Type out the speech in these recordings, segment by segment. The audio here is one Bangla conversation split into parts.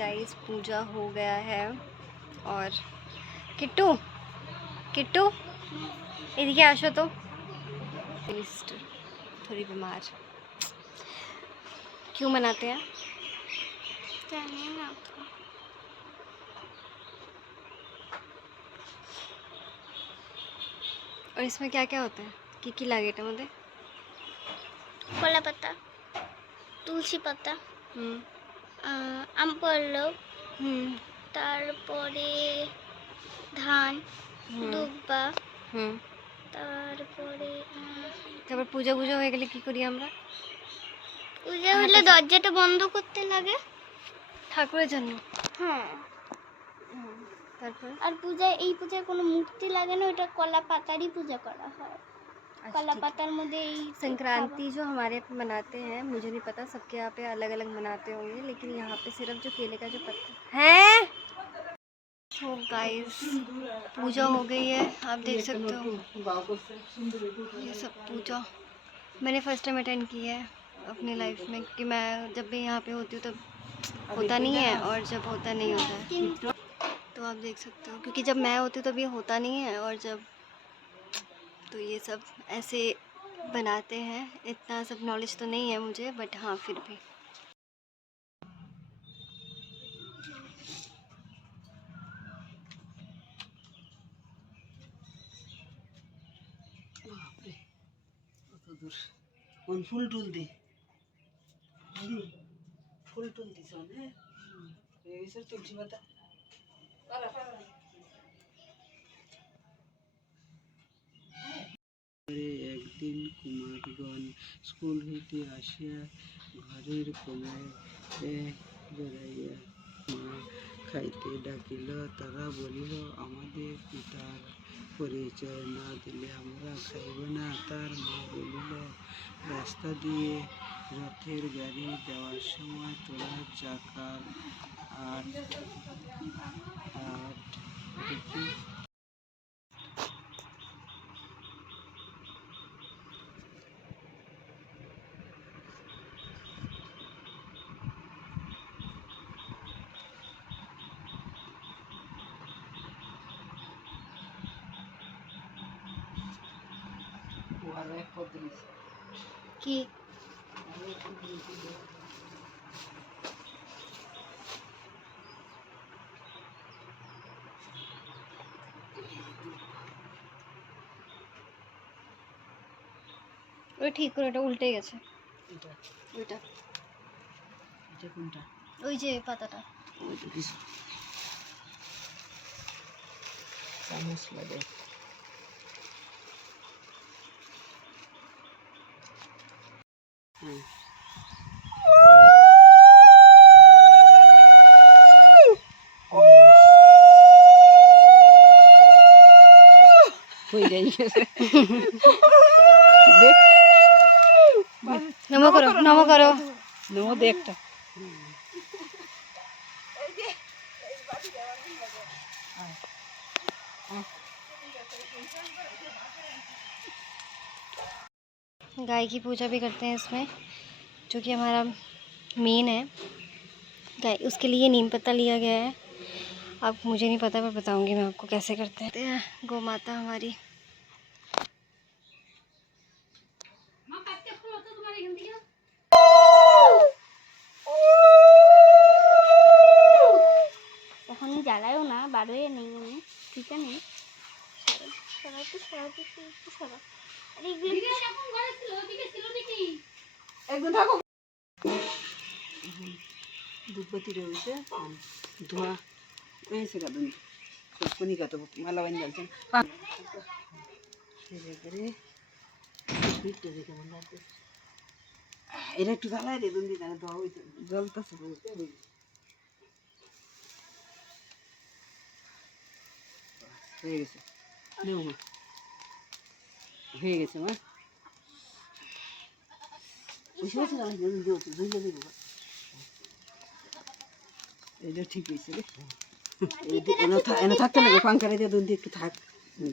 गाइस पूजा हो गया है। और किट्टू किट्टू इधर आशो तो थोड़ी बीमार। क्यों मनाते हैं? और इसमें क्या क्या होता है? की लागे मते কলা পাতা, তুলসী পাতা, আম পল্লব, তারপরে ধান, দুব্বা, তারপরে তারপর পূজা পূজা হয়ে গেলে কি করি আমরা? পূজা হলে দরজাটা বন্ধ করতে লাগে ঠাকুরের জন্য। হ্যাঁ, তারপর আর পূজায় এই পূজায় কোনো মূর্তি লাগে না, ওটা কলা পাতারই পূজা করা হয়। कला पत्तर मुझे संक्रांति जो हमारे यहाँ पे मनाते हैं, मुझे नहीं पता सबके यहाँ पे अलग अलग मनाते होंगे, लेकिन यहाँ पे सिर्फ जो केले का जो पत्ता है। सो गाइस पूजा हो गई है, आप देख सकते हो ये सब पूजा मैंने फर्स्ट टाइम अटेंड की है अपनी लाइफ में, क्योंकि मैं जब भी यहाँ पे होती हूँ तब होता नहीं है, और जब होता नहीं होता है तो आप देख सकते हो, क्योंकि जब मैं होती हूँ तब ये होता नहीं है, और जब तो ये सब ऐसे बनाते हैं। इतना सब नॉलेज तो नहीं है मुझे, बट हाँ फिर भी फुल टूल दी फुल टूल दी सोने ये सर तुलसी पत्ता একদিন কুমারগণ স্কুল হইতে আসিয়া ঘরের কোণে বেড়াইয়া মা খাইতে ডাকিল। তারা বলিল, আমাদের পিতার পরিচয় না দিলে আমরা খাইব না। তার মা বলিল, রাস্তা দিয়ে রথের গাড়ি দেওয়ার সময় তোরা চাকার আট দেখি कि ওই ঠিক করে এটা উল্টে গেছে। ওইটা এটা কোনটা? ওই যে পাতাটা ওইটা কিছু চামচ লাগে। হ্যাঁ नमो करो नमो करो नमो दे একটা गाय की पूजा भी करते हैं इसमें, जो कि हमारा मेन है गाय। उसके लिए नीम पत्ता लिया गया है। अब मुझे नहीं पता, पर बताऊंगी मैं आपको कैसे करते हैं। गौ माता हमारी জ্বালায়ও না, বারোয় নেই আমি ঠিক আছে। দুধপতি রয়েছে ধোয়া হয়েছে কাদুন কনিকা তো মালা বানি যাচ্ছেন এটা একটু জ্বালায় রে দুন দিন ধোয়া হইতে জলতেছে হয়ে গেছে নেও মা হয়ে গেছে মা এটা ঠিক হয়েছে রে এনে থাকতে লাগে পাঙ্খারে দিয়ে দুধ দিয়ে একটু থাক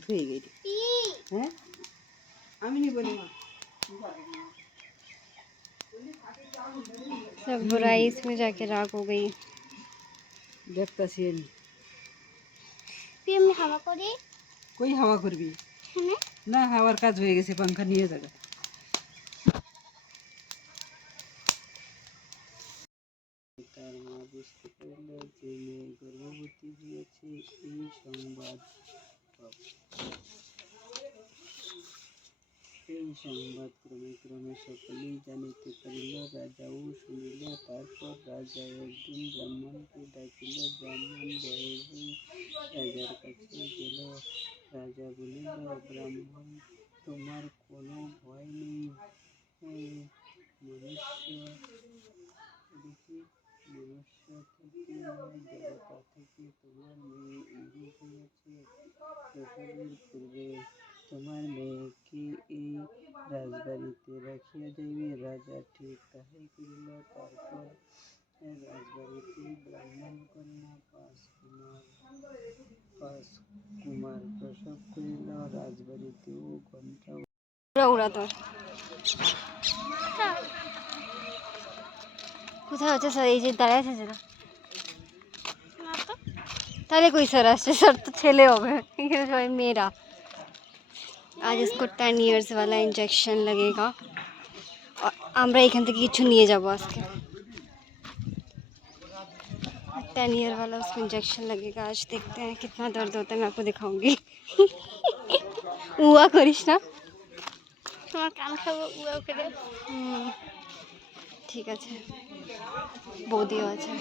হয়ে গেছে। হ্যাঁ আমি নি বলি মা सब बुराई इसमें जाके राख हो गई। দেখতাছি আমি। তুই এমনি হাওয়া করে কই হাওয়া করবি? হ্যাঁ না, হাওয়ার কাজ হয়ে গেছে, পাংখা নিয়ে যাবে। তার মা বুঝতে পারল যে মেয়ে গর্ভবতী হয়েছে। এই সংবাদ ক্রমে ক্রমে সকলেই জানিতে পারিল, রাজাও শুনিল। তারপর রাজা একদিন ব্রাহ্মণকে ডাকিল। ব্রাহ্মণ ভয়ে ভয়ে রাজার কাছে গেল। রাজা বলিল, ব্রাহ্মণ, তোমার কোনো ভয় নেই। মনুষ্য থেকে নয়, দেবতা থেকে তোমার মেয়ে এইরূপ হয়েছে। প্রসবের পূর্বে তোমার মেয়েকে এই রাজবাড়িতে রাখিয়া যাইবে। রাজা ঠিক তাহাই করিল। তারপর রাজবাড়িতে ব্রাহ্মণ কন্যা 5 কুমার প্রসব করিল। রাজবাড়িতেও ঘণ্টা উড়া তোর কোথায় হচ্ছে স্যার? এই যে দাঁড়ায় আছে যেটা, না তো তাহলে কই স্যার আসছে? স্যার তো ছেলে হবে, এখানে সবাই मेरा। आज इसको 10 years वाला इंजेक्शन लगेगा और আমরা এখান থেকে কিছু নিয়ে যাব আজকে। 10 ईयर वाला उसको इंजेक्शन लगेगा आज। देखते हैं कितना दर्द होता है, मैं आपको दिखाऊंगी। हुआ करिस ना। তোমার কান খাবো উয়া করে। ঠিক আছে, বৌদিও আছে।